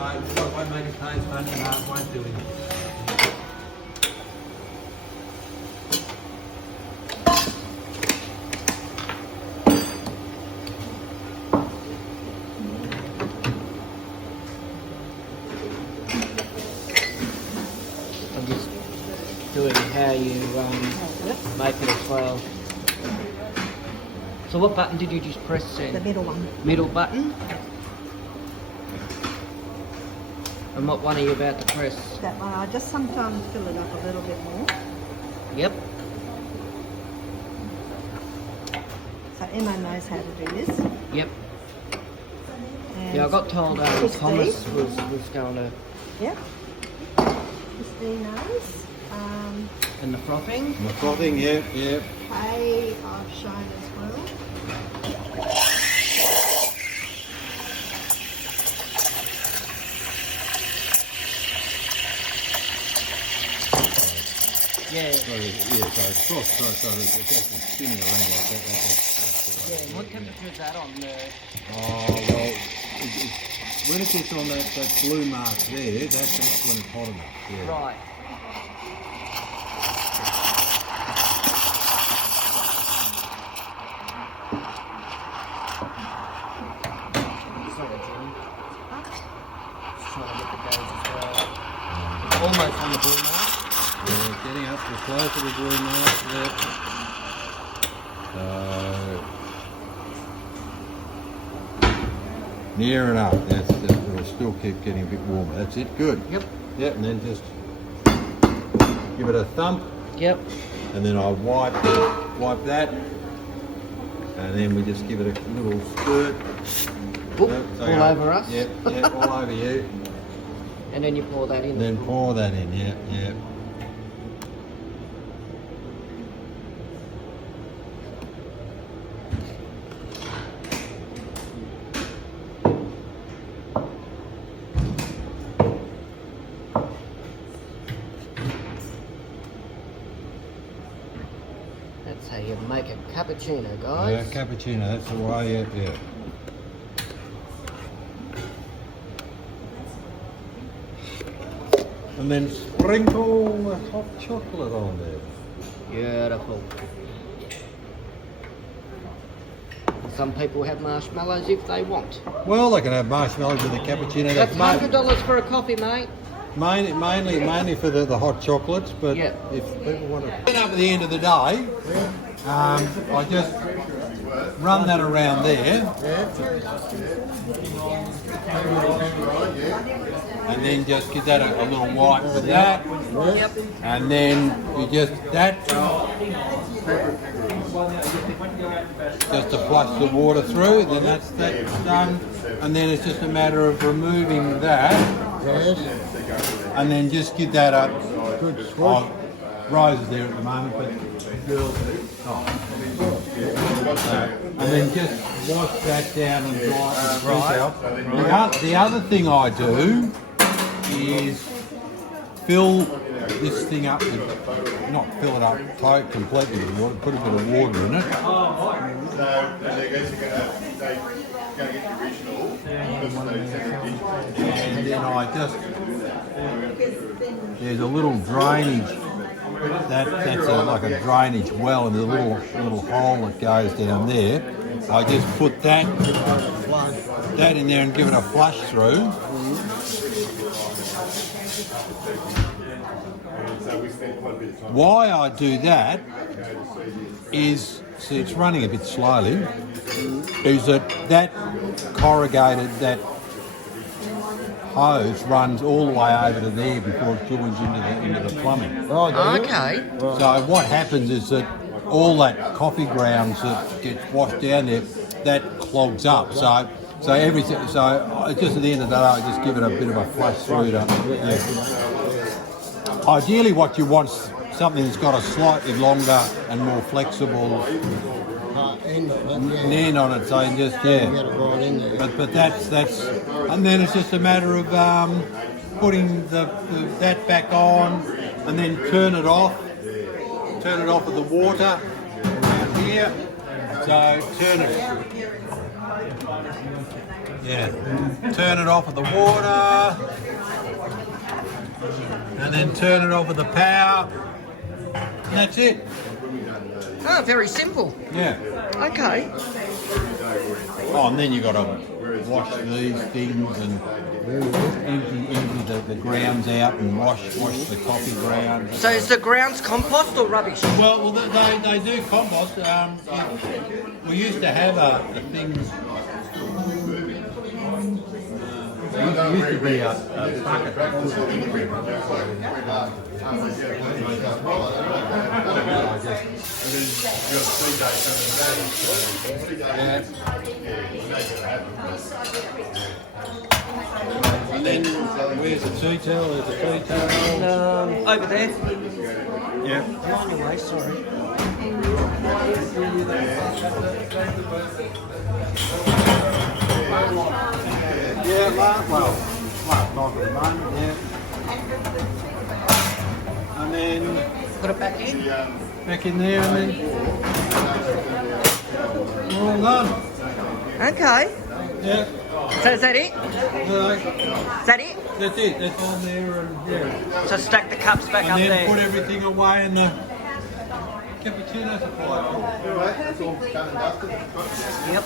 it won't make it taste funny, no, it won't do anything. I'm just doing how you make it as well. So what button did you just press then? The middle one. Middle button? And what one are you about to press? That one. I just sometimes fill it up a little bit more. Yep. So Emma knows how to do this. Yep. And Yeah, I got told Christine. Thomas was going to... Yep. Christine knows. And the frothing? The frothing, yeah. Hay I've shown as well. Yeah. So it's froth, so it's actually spinning around like that. That's Yeah, what temperature is that on the... Oh, well, when it gets on that blue mark there, that's when it's hot enough. Yeah. Right. Sorry, Jim. Just trying to get the gauge as well. It's almost on the blue mark. Yeah, getting up to close to the blue mark there. Near enough. It'll still keep getting a bit warmer. That's it. Good. Yep. Yep, and then just give it a thump, Yep. and then I wipe that, and then we just give it a little stir. Oop, Yep, so all go. over us. Yep, all over you. And then you pour that in. And then pour that in. Yep. That's how you make a cappuccino, Yeah, guys. cappuccino. That's the way. Yeah. And then sprinkle the hot chocolate on there. Beautiful. Some people have marshmallows if they want. Well, they can have marshmallows with the cappuccino. That's $100 for a coffee, mate. mainly for the hot chocolates, but Yeah. if people want to... Up at the end of the day, I just run that around there. And then just give that a little wipe with that. Yep. And then you just just to flush the water through, then that's done. And then it's just a matter of removing that. And then just give that a good swirl. Rose is there at the moment, but and then just wash that down and dry it. The other thing I do is fill this thing up with, not fill it up completely with water, put a bit of water in it. And then I just, there's a little drainage, that's like a drainage well, and there's a little hole that goes down there. I just put that in there and give it a flush through. Why I do that is, see, it's running a bit slowly, is that corrugated, that hose runs all the way over to there before it joins into the plumbing. Okay. So what happens is that all that coffee grounds that gets washed down there, that clogs up. So everything. So just at the end of the day, I just give it a bit of a flush through to. Yeah. Ideally, what you want is something that's got a slightly longer and more flexible end on it. So you just But that's and then it's just a matter of putting that back on and then turn it off with the water around here. So turn it. Yeah. Turn it off of the water. And then turn it off of the power. And that's it. Oh, very simple. Yeah. Okay. Oh, and then you got to wash these things and empty the grounds out and wash the coffee grounds. So is the grounds compost or rubbish? Well, they do compost. We used to have a thing. There used to be a bucket. And then where's the tea towel? There's a tea towel. Over there. Yeah. I'm on your way, sorry. Yeah, last time at the moment, yeah. And then Put it back in. back in there and then we're all done. Okay. Yeah. So is that it? So Is that it? that's it, that's on there and yeah. So stack the cups back And up then there. put everything away in the cappuccino supply. Yep.